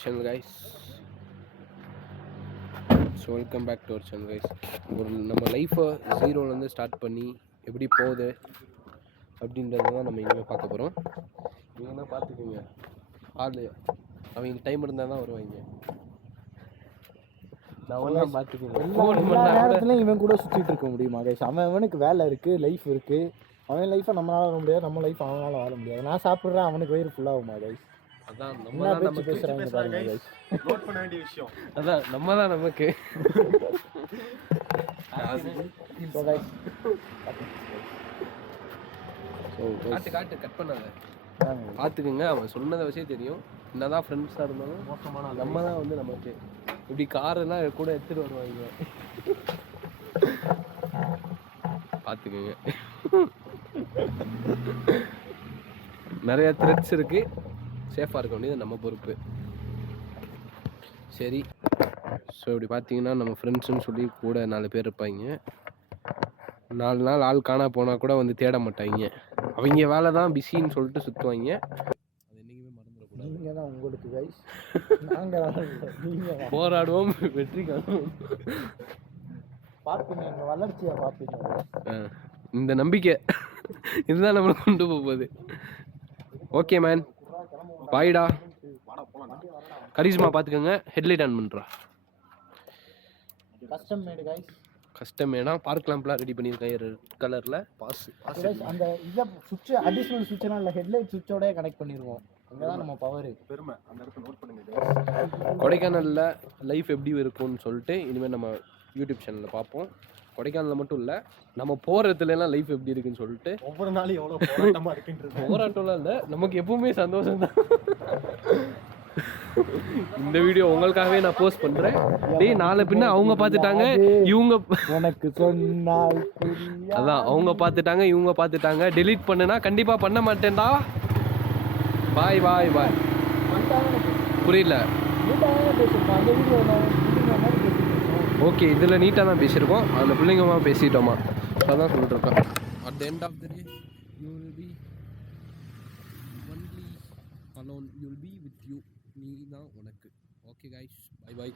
channel guys. So welcome back to our channel guys. ஒரு நம்ம லைஃப்பை ஜீரோலேருந்து ஸ்டார்ட் பண்ணி எப்படி போகுது அப்படின்றத தான் நம்ம இனிமேல் பார்க்க போகிறோம். இவங்க தான் பார்த்துக்கோங்க, ஆள் அவங்க டைம் இருந்தால் தான் வருவாங்க. நான் பார்த்துக்கோங்க, ஃபோன் நேரத்துலையும் இவன் கூட சுற்றிட்டு இருக்க முடியுமா கைஸ்? அவனுக்கு வேலை இருக்குது, லைஃப் இருக்குது. அவன் லைஃப்பை நம்மளால வாழ முடியாது, நம்ம லைஃப் அவனால வாழ முடியாது. நான் சாப்பிட்றேன், அவனுக்கு வயிறு ஃபுல்லாகுமா கைஸ்? அதான் நம்ம தான் பேசுகிறாங்க கைஸ். நோட் பண்ண வேண்டிய விஷயம் அதான் நம்ம தான் நமக்கு. காட்டு காட்டு கட் பண்ணாத பார்த்துக்குங்க. அவன் சொன்னதை வச்சே தெரியும், என்னதான் ஃப்ரெண்ட்ஸாக இருந்தாலும் மோசமான நம்ம தான் வந்து நமக்கு இப்படி காரெல்லாம் கூட எடுத்துகிட்டு வருவாங்க. பார்த்துக்குங்க, நிறைய த்ரெட்ஸ் இருக்குது. சேஃபாக இருக்க வேண்டியது நம்ம பொறுப்பு. சரி, ஸோ இப்படி பார்த்தீங்கன்னா நம்ம ஃப்ரெண்ட்ஸுன்னு சொல்லி கூட 4 பேர் இருப்பாங்க. 4 நாள் ஆள் காணா போனால் கூட வந்து தேட மாட்டாங்க. அவங்க வேலை தான் பிஸின்னு சொல்லிட்டு சுற்றுவாங்க. அது என்றைக்குமே மறந்துடக்கூடாது. நீங்கள் தான் உங்களுக்கு கைஸ், நாங்கள் போராடுவோம், வெற்றி காணுவோம். பார்ப்பீங்க, எங்கள் வளர்ச்சியை பார்ப்பீங்க. இந்த நம்பிக்கை இதுதான் நம்மளை கொண்டு போகுது. ஓகே மேன், பாய்டா. கரிஷ்மா பார்த்துக்கோங்க, ஹெட்லைட் ஆன் பண்ணுறா. கஸ்டம் மேடு கைஸ், கஸ்டம் மேடா பார்க் லேம்ப்லாம் ரெடி பண்ணியிருக்கேன் ரெட் கலரில். அந்த இதை சுவிட்ச் அடிஷ்னல் சுவிட்செலாம் இல்லை, ஹெட்லைட் சுவிட்சோடய கனெக்ட் பண்ணிடுவோம். அங்கே தான் நம்ம பவர் பெருமை. அந்த இடத்துல நோட் பண்ணுங்க. கொடைக்கானலில் லைஃப் எப்படி இருக்கும்னு சொல்லிட்டு இனிமேல் நம்ம யூடியூப் சேனலில் பார்ப்போம். கொடைக்கானலில் மட்டும் இல்லை, நம்ம போகிறதுலாம் லைஃப் எப்படி இருக்குன்னு சொல்லிட்டு ஒவ்வொரு நாளும் எவ்வளோ போராட்டமாக இருக்குன்றது. போராட்டம்லாம் இல்லை, நமக்கு எப்பவுமே சந்தோஷம் தான். இந்த வீடியோ உங்களுக்காகவே நான் போஸ்ட் பண்ணுறேன். டேய், நாளை பின்ன அவங்க பார்த்துட்டாங்க, இவங்க எனக்கு சொன்னால் அதான் அவங்க பார்த்துட்டாங்க, இவங்க பார்த்துட்டாங்க. டெலீட் பண்ணுனா கண்டிப்பாக பண்ண மாட்டேன்டா. பாய் பாய் பாய். புரியல. ஓகே, இதில் நீட்டாக தான் பேசியிருக்கோம், அதில் பிள்ளைங்கம்மா பேசிட்டோமா, அதான் சொல்லிட்டு இருக்கோம். At the end of the day you will be only alone, you will be with you. நீ தான் உனக்கு. ஓகே கைஸ், பை பாய்.